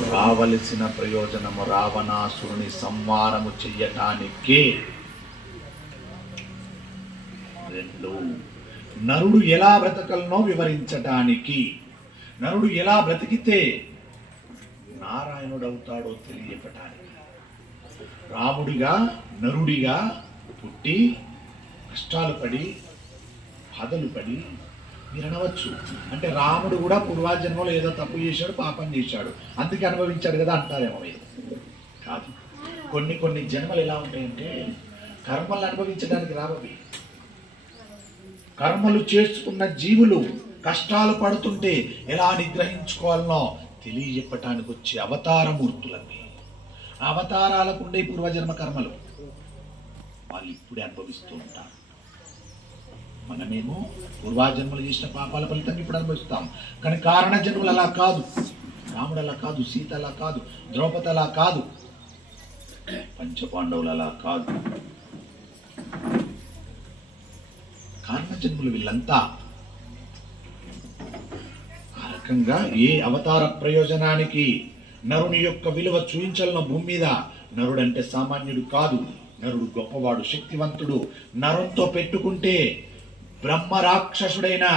రావలసిన ప్రయోజనము రావణాసురుని సంహారము చెయ్యటానికి. రెండు నరుడు ఎలా బ్రతకలనో వివరించటానికి. నరుడు ఎలా బ్రతికితే నారాయణుడు అవుతాడో తెలియపటానికి. రాముడిగా నరుడిగా పుట్టి కష్టాలు పడి బాధలు పడి మీరు అనవచ్చు అంటే రాముడు కూడా పూర్వాజన్మలో ఏదో తప్పు చేశాడు పాపం చేశాడు. అందుకే అనుభవించాడు కదా అంటారేమో మీరు. కాదు. కొన్ని కొన్ని జన్మలు ఎలా ఉంటాయంటే కర్మలు అనుభవించడానికి రావవి కర్మలు చేసుకున్న జీవులు కష్టాలు పడుతుంటే ఎలా నిగ్రహించుకోవాలనో తెలియజెప్పటానికి వచ్చే అవతారమూర్తులన్నీ. ఆ అవతారాలకు ఉండే పూర్వజన్మ కర్మలు. వాళ్ళు ఇప్పుడే అనుభవిస్తూ ఉంటారు. మనమేమో పూర్వాజన్మలు చేసిన పాపాల ఫలితం ఇప్పుడు అనుభవిస్తాం. కానీ కారణ జన్మలు అలా కాదు. రాముడు అలా కాదు సీత అలా కాదు ద్రౌపది అలా కాదు పంచపాండవులు అలా కాదు. కారణ జన్మలు వీళ్ళంతా ఆ రకంగా ఏ అవతార ప్రయోజనానికి నరుని యొక్క విలువ చూయించాలన్న భూమి మీద నరుడంటే సామాన్యుడు కాదు. నరుడు గొప్పవాడు శక్తివంతుడు. నరంతో పెట్టుకుంటే బ్రహ్మ రాక్షసుడైనా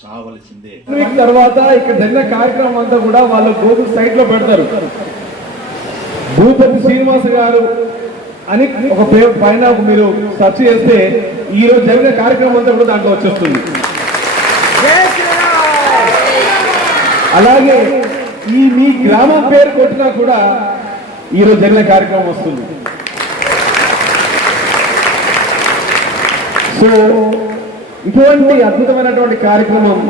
చావలసిందే. వీక్ తర్వాత ఇక్కడ జరిగిన కార్యక్రమం అంతా కూడా వాళ్ళు గూగుల్ సైట్లో పెడతారు. భూపతి శ్రీనివాస గారు అని ఒక పేరు పైన మీరు సెర్చ్ చేస్తే ఈ రోజు జరిగిన కార్యక్రమం అంతా కూడా దాంట్లో వచ్చేస్తుంది. అలాగే ఈ మీ గ్రామం పేరు కొట్టినా కూడా ఈ రోజు జరిగిన కార్యక్రమం వస్తుంది. సో ఇటువంటి అద్భుతమైనటువంటి కార్యక్రమం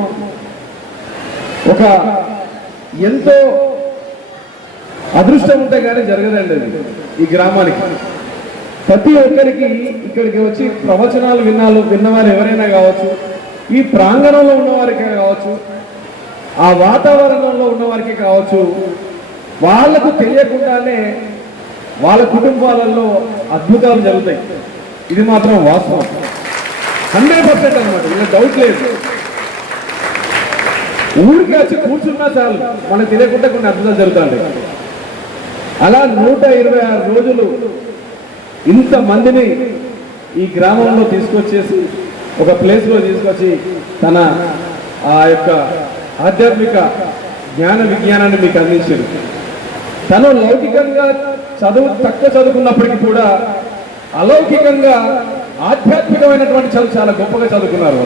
ఒక ఎంతో అదృష్టం ఉంటే కానీ జరగదండి అది ఈ గ్రామానికి. ప్రతి ఒక్కరికి ఇక్కడికి వచ్చి ప్రవచనాలు విన్నాలు విన్నవారు ఎవరైనా కావచ్చు ఈ ప్రాంగణంలో ఉన్నవారికే కావచ్చు ఆ వాతావరణంలో ఉన్నవారికి కావచ్చు వాళ్ళకు తెలియకుండానే వాళ్ళ కుటుంబాలలో అద్భుతాలు జరుగుతాయి. ఇది మాత్రం వాస్తవం. హండ్రెడ్ పర్సెంట్ అనమాట ఇలా డౌట్ లేదు. ఊరికి వచ్చి కూర్చున్నా చాలు. మనకు తెలియకుండా కొన్ని అద్భుతాలు జరుగుతాయి అలా నూట ఇరవై ఆరు రోజులు ఇంత మందిని ఈ గ్రామంలో తీసుకొచ్చేసి ఒక ప్లేస్లో తీసుకొచ్చి తన ఆ యొక్క ఆధ్యాత్మిక జ్ఞాన విజ్ఞానాన్ని మీకు అందించారు. తను లౌకికంగా చదువు తక్కువ చదువుకున్నప్పటికీ కూడా అలౌకికంగా ఆధ్యాత్మికమైనటువంటి చదువు చాలా గొప్పగా చదువుకున్నారు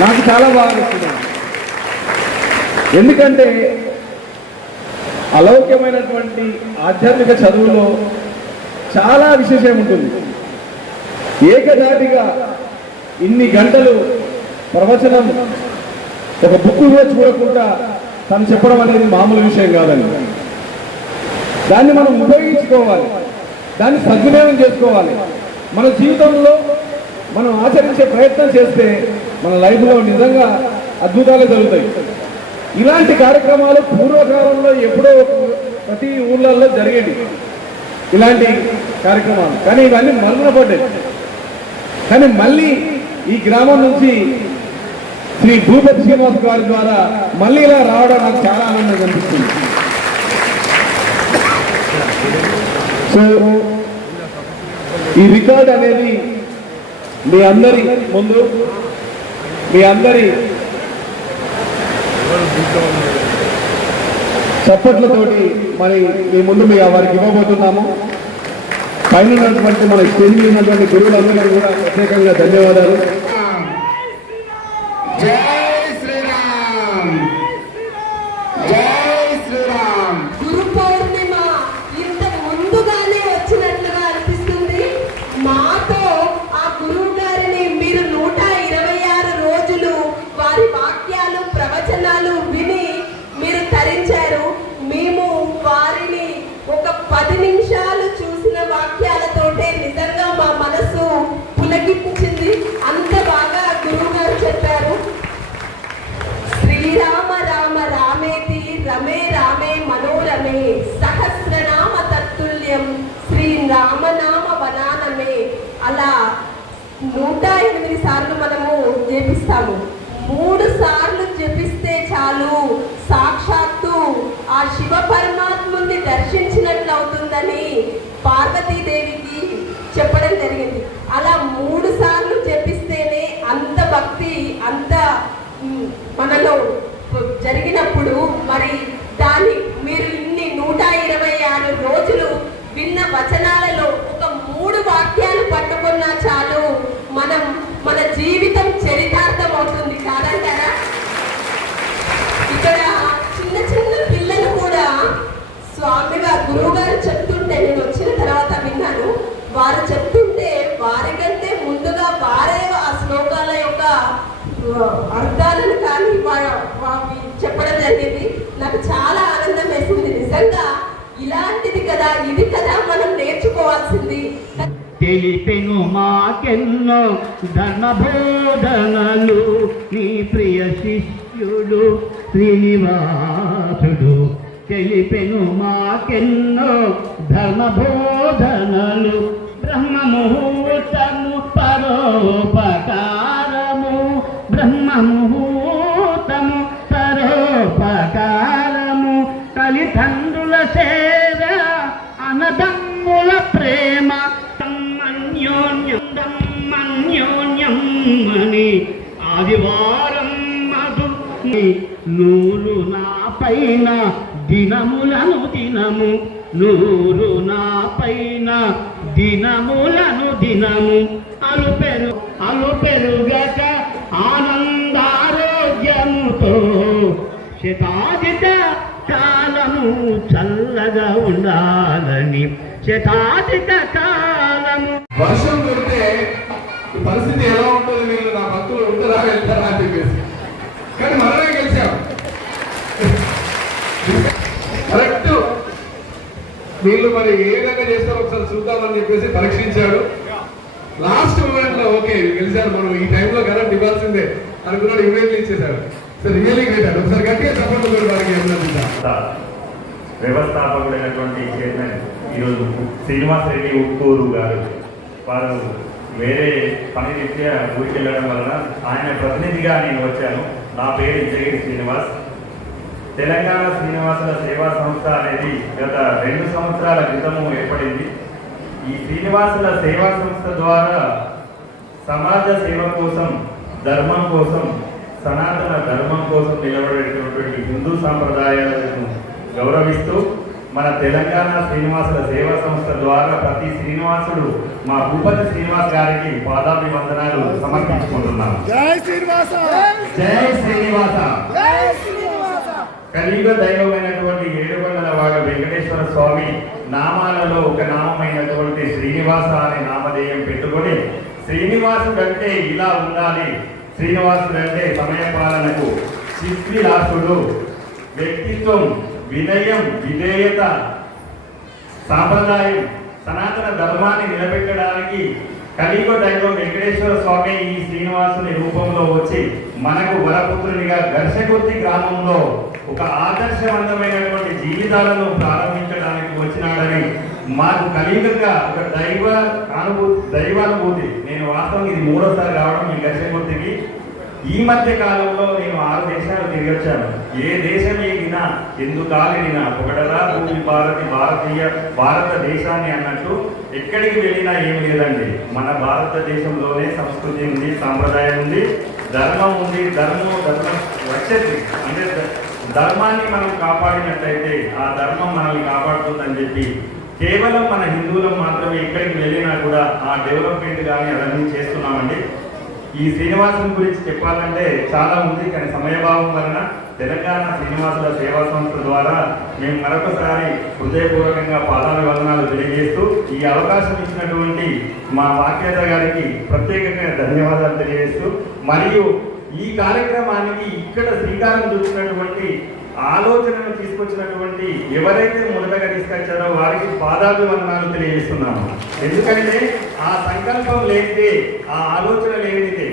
నాకు చాలా బాగా నచ్చింది ఎందుకంటే అలౌక్యమైనటువంటి ఆధ్యాత్మిక చదువులో చాలా విశేషం ఉంటుంది. ఏకధాటిగా ఇన్ని గంటలు ప్రవచనం ఒక బుక్ కూడా చూడకుండా తను చెప్పడం అనేది మామూలు విషయం కాదండి. దాన్ని మనం ఉపయోగించుకోవాలి. దాన్ని సద్వినియోగం చేసుకోవాలి. మన జీవితంలో మనం ఆచరించే ప్రయత్నం చేస్తే మన లైఫ్లో నిజంగా అద్భుతాలు జరుగుతాయి. ఇలాంటి కార్యక్రమాలు పూర్వకాలంలో ఎప్పుడో ప్రతి ఊళ్ళల్లో జరిగేవి. ఇలాంటి కార్యక్రమాలు. కానీ ఇవన్నీ మరణ పడ్డాయి. కానీ మళ్ళీ ఈ గ్రామం నుంచి శ్రీ భూపతి శ్రీనివాస్ గారి ద్వారా మళ్ళీ ఇలా రావడం నాకు చాలా ఆనందంగా కనిపిస్తుంది సో ఈ రికార్డ్ అనేది మీ అందరి ముందు మీ అందరి చప్పట్లతోటి మరి మీ ముందు మీ వారికి ఇవ్వబోతున్నాము. పైన ఉన్నటువంటి మన స్టేజ్ ఉన్నటువంటి గురువులందరికీ కూడా ప్రత్యేకంగా ధన్యవాదాలు. అవుతుందని పార్వతీదేవికి చెప్పడం జరిగింది. అలా మూడు సార్లు చెప్పిస్తేనే అంత భక్తి అంత మనలో జరిగినప్పుడు మరి దాన్ని మీరు ఇన్ని నూట ఇరవై ఆరు రోజులు విన్న వచనాలలో ఒక మూడు వాక్యాలు పట్టుకున్నా చాలు మనం మన జీవితం చరితార్థం అవుతుంది కాదంటారా? ఇక్కడ స్వామిగా గురువు గారు చెప్తుంటే నేను వచ్చిన తర్వాత విన్నాను. వారు చెప్తుంటే వారికంటే ముందుగా వారే ఆ శ్లోకాల యొక్క అర్థాలను కానీ వా- చెప్పడం జరిగింది. నాకు చాలా ఆనందం వేసింది. నిజంగా ఇలాంటిది కదా ఇది కదా మనం నేర్చుకోవాల్సింది. తెలిపెను మాకెన్నో ధర్మబోధనలు నీ ప్రియ శిష్యుడు శ్రీనివాసుడు. తెలిపెను మాకెన్నో ధర్మబోధనలు బ్రహ్మ ముహూర్తము పరోపకారము బ్రహ్మ ముహూర్త నూరు నా పైన దినములను దినము. అలు పెరు అలు పెరుగక ఆనందారోగ్యముతో శతాధిక కాలము చల్లగా ఉండాలని శతాధిక కాలము. వర్షం పెడితే పరిస్థితి ఎలా ఉంటుంది? వీళ్ళు నా భక్తులు ఉంటారా వెళ్తారా అని చెప్పేసి. కానీ మనమే వీళ్ళు మరి ఏ విధంగా చేస్తారో ఒకసారి చూద్దామని చెప్పేసి పరీక్షించాడు లాస్ట్ మూమెంట్లో ఓకే గెలిచారు మనం ఈ టైంలో కరెంట్ ఇవ్వాల్సిందే. అనుకున్నాడు ఇమేజ్ ఇచ్చేసాడు సో రియల్లీ గ్రేట్ ఒకసారి గట్టిగా చెప్పండి మీరు వారికి ఏమన్నా వ్యవస్థాపకుడైనటువంటి చైర్మన్ ఈరోజు శ్రీనివాస్ రెడ్డి ఉక్కూరు గారు. వారు వేరే పని రీత్యా ఊరికి వెళ్ళడం వలన ఆయన ప్రతినిధిగా నేను వచ్చాను. నా పేరు జగన్ శ్రీనివాస్. తెలంగాణ శ్రీనివాసుల సేవా సంస్థ అనేది గత రెండు సంవత్సరాల క్రితము ఏర్పడింది. ఈ శ్రీనివాసుల సేవా సంస్థ ద్వారా సమాజ సేవ కోసం ధర్మం కోసం సనాతన ధర్మం కోసం నిలబడేటటువంటి హిందూ సాంప్రదాయాలను గౌరవిస్తూ మన తెలంగాణ శ్రీనివాసుల సేవా సంస్థ ద్వారా ప్రతి శ్రీనివాసుడు మా భూపతి శ్రీనివాస్ గారికి పాదాభివందనాలు సమర్పించుకుంటున్నాను జై శ్రీనివాస! జై శ్రీనివాస! కలియుగ దైవమైనటువంటి ఏడుకొండల వాడు వెంకటేశ్వర స్వామి నామాలలో ఒక నామమైనటువంటి శ్రీనివాస అనే నామధేయం పెట్టుకొని శ్రీనివాసుడు అంటే ఇలా ఉండాలి. శ్రీనివాసుడు అంటే సమయపాలనకు రాసుడు వ్యక్తిత్వం వినయం విధేయత సాంప్రదాయం సనాతన ధర్మాన్ని నిలబెట్టడానికి కలియుగ దైవం వెంకటేశ్వర స్వామి ఈ శ్రీనివాసుని రూపంలో వచ్చి మనకు వరపుత్రునిగా దర్శకుర్తి గ్రామంలో ఒక ఆదర్శవంతమైనటువంటి జీవితాలను ప్రారంభించడానికి వచ్చినాడని మాకు కలియుగంగా ఒక దైవ అనుభూతి దైవానుభూతి. నేను వాస్తవం ఇది మూడోసారి రావడం ఈ దర్శకుర్తికి ఈ మధ్య కాలంలో నేను ఆరు దేశాలు తిరిగి వచ్చాను. ఏ దేశం ఎగినా ఎందుకు ఆగినా ఒకటరా భూమి భారతి భారతీయ భారతదేశాన్ని అన్నట్టు ఎక్కడికి వెళ్ళినా ఏం లేదండి. మన భారతదేశంలోనే సంస్కృతి ఉంది సాంప్రదాయం ఉంది ధర్మం ఉంది ధర్మం ధర్మం వచ్చేది. అంటే ధర్మాన్ని మనం కాపాడినట్టయితే ఆ ధర్మం మనల్ని కాపాడుతుందని చెప్పి కేవలం మన హిందువులం మాత్రమే ఎక్కడికి వెళ్ళినా కూడా ఆ డెవలప్మెంట్ కానీ అవన్నీ చేస్తున్నామండి. ఈ శ్రీనివాసం గురించి చెప్పాలంటే చాలా ఉంది కానీ సమయభావం వలన తెలంగాణ శ్రీనివాసుల సేవా సంస్థ ద్వారా మేము మరొకసారి హృదయపూర్వకంగా పాదాభివందనాలు తెలియజేస్తూ ఈ అవకాశం ఇచ్చినటువంటి మా వాక్యత గారికి ప్రత్యేకంగా ధన్యవాదాలు తెలియజేస్తూ మరియు ఈ కార్యక్రమానికి ఇక్కడ శ్రీకారం చూసినటువంటి ఆలోచనను తీసుకొచ్చినటువంటి ఎవరైతే మొదటగా తీసుకొచ్చారో వారికి పాదాభివందనాలు తెలియజేస్తున్నాను ఎందుకంటే ఆ సంకల్పం లేనిదే ఆ ఆలోచన లేనిదే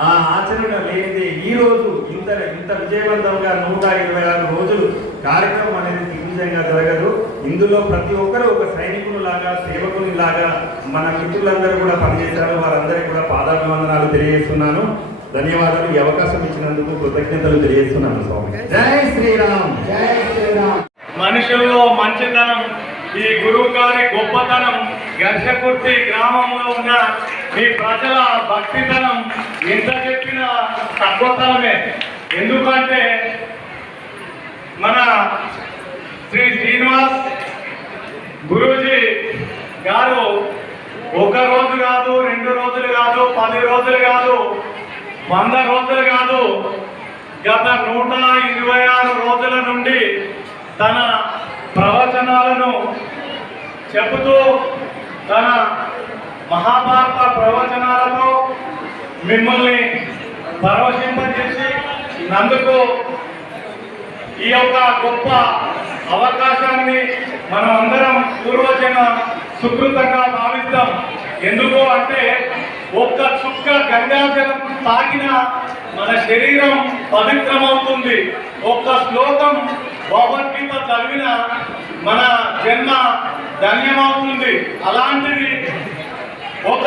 ఆ ఆచరణ లేనిదే ఈ రోజు ఇంత ఇంత విజయవంతంగా నూట ఇరవై ఆరు రోజులు కార్యక్రమం అనేది దిగ్విజయంగా జరగదు. ఇందులో ప్రతి ఒక్కరు ఒక సైనికుని లాగా సేవకుని లాగా మన మిత్రులందరూ కూడా పనిచేశారు. వారందరికీ కూడా పాదాభివందనాలు తెలియజేస్తున్నాను. ధన్యవాదాలు. ఈ అవకాశం ఇచ్చినందుకు కృతజ్ఞతలు తెలియజేస్తున్నాను స్వామి. జై శ్రీరామ్. జై శ్రీరామ్. మనుషుల్లో మంచితనం ఈ గురువు గారి గొప్పతనం గర్షకుర్తి గ్రామంలో ఉన్న మీ ప్రజల భక్తితనం ఎంత చెప్పినా తక్కువతనమే ఎందుకంటే మన శ్రీ శ్రీనివాస్ గురూజీ గారు ఒక రోజు కాదు రెండు రోజులు కాదు పది రోజులు కాదు వంద రోజులు కాదు గత నూట ఇరవై ఆరు రోజుల నుండి తన ప్రవచనాలను చెబుతూ తన మహాభారత ప్రవచనాలతో మిమ్మల్ని పరవశింపజేసి నందుకు ఈ యొక్క గొప్ప అవకాశాన్ని మనం అందరం పూర్వజన సుకృతంగా భావిస్తాం. ఎందుకు అంటే ఒక్క చుక్క గంగాజలం తాకిన మన శరీరం పవిత్రమవుతుంది. ఒక్క శ్లోకం భగవద్గీత చదివిన మన జన్మ ధన్యమవుతుంది. అలాంటిది ఒక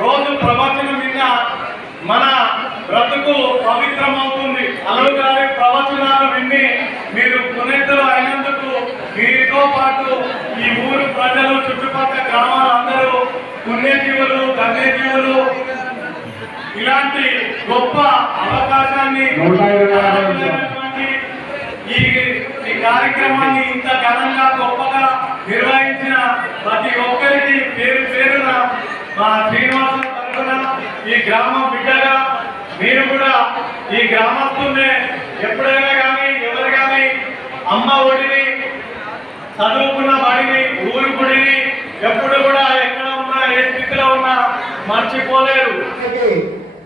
రోజు ప్రవచనం విన్న మన బ్రతుకు పవిత్రమవుతుంది. అల్లు గారి ప్రవచనాలు విని మీరు పునీతులు అయినందుకు మీతో పాటు ఈ ఊరు ప్రజలు చుట్టుపక్కల గ్రామాలు అందరూ పుణ్యజీవులు ధన్యజీవులు ఇలాంటి గొప్ప అవకాశాన్ని ఈ కార్యక్రమాన్ని ఇంత ఘనంగా గొప్పగా నిర్వహించిన ప్రతి ఒక్కరికి పేరు పేరున మా శ్రీనివాస తరఫున ఈ గ్రామం బిడ్డగా మీరు కూడా ఈ గ్రామస్తున్నే ఎప్పుడైనా కానీ ఎవరు కానీ అమ్మ ఒడిని చదువుకున్న బడిని ఊరు గుడిని ఎప్పుడు కూడా ఎక్కడ ఉన్నా ఏ స్థితిలో ఉన్నా మర్చిపోలేరు.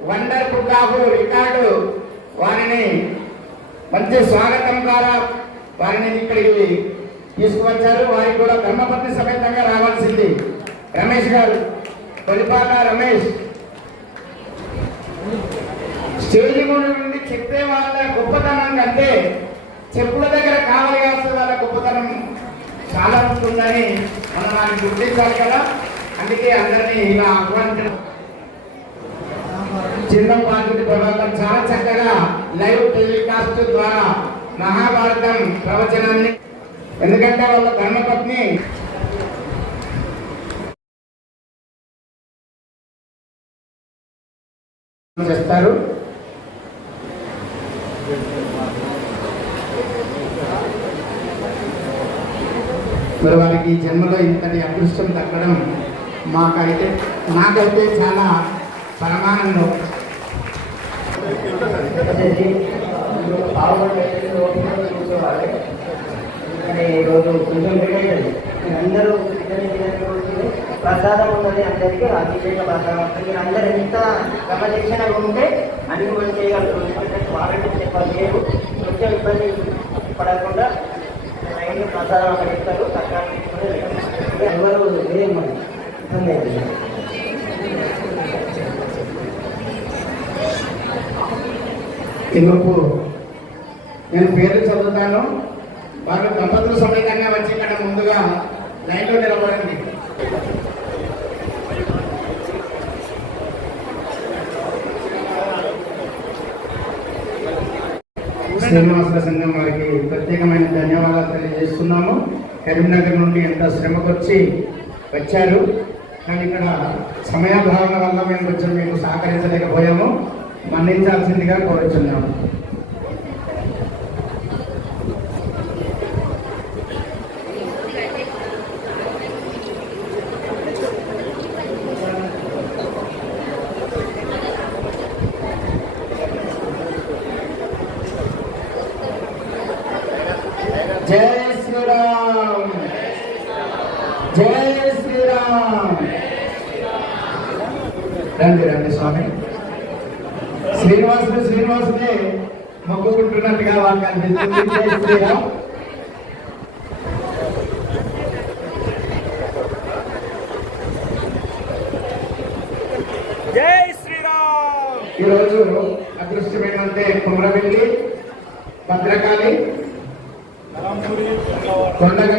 వండర్ఫుల్ కాపు రికార్డు వారిని మంచి స్వాగతం ద్వారా వారిని ఇక్కడికి తీసుకువచ్చారు. వారికి కూడా బ్రహ్మపత్ని సమేతంగా రావాల్సింది. రమేష్ గారు కొలిపాక రమేష్. స్టేజ్ నుండి చెప్పే వాళ్ళ గొప్పతనం కంటే చెప్పుల దగ్గర కావాలి కాల్సిన వాళ్ళ గొప్పతనం చాలా ఉంటుందని మనం వారిని గుర్తించాలి కదా. అందుకే అందరినీ ఇలా ఆహ్వానించడం చిన్న పార్టీ ప్రభావం చాలా చక్కగా లైవ్ టెలికాస్ట్ ద్వారా మహాభారతం ప్రవచనాన్ని ఎందుకంటే వాళ్ళ ధర్మపత్ని చేస్తారు. మరి వారికి జన్మలో ఇంతటి అదృష్టం దక్కడం మాకైతే నాకైతే చాలా పరమానందం. ఈరోజు కొంచెం లేట్ అందరూ ప్రసాదం ఉన్నది అందరికీ అభిషేక ప్రసాదం మీరు అందరూ ఎంత క్రమశిక్షణగా ఉంటే అన్ని మనం చేయగలుగుతాం వారంటీ చెప్పాలి లేదు. కొంచెం ఇబ్బంది పడకుండా లైన్ ప్రసాదం అక్కడ ఇస్తారు అక్కడ ఎవరు వేరే ఇబ్బంది అవుతుంది ఇందుకు నేను పేరు చదువుతాను. వారు దంపతులు సమేతంగా వచ్చి ఇక్కడ ముందుగా లైన్లో నిలబడండి. శ్రీనివాసుల సంఘం వారికి ప్రత్యేకమైన ధన్యవాదాలు తెలియజేస్తున్నాము. కరీంనగర్ నుండి ఎంత శ్రమకొచ్చి వచ్చారు. కానీ ఇక్కడ సమయాభావన వల్ల మేము కొంచెం మీకు సహకరించలేకపోయాము. మన్నించాల్సిందిగా కోరుచున్నాము జయ శ్రీరామ్. జై శ్రీరామ్. రండి రండి స్వామి శ్రీనివాసుడు శ్రీనివాసుడే మొక్కుకుంటున్నట్టుగా వాళ్ళకి అనిపిస్తుంది. జై శ్రీరామ్! ఈరోజు అదృష్టమైనంతే కుమరవెల్లి భద్రకాళి కొండగట్టు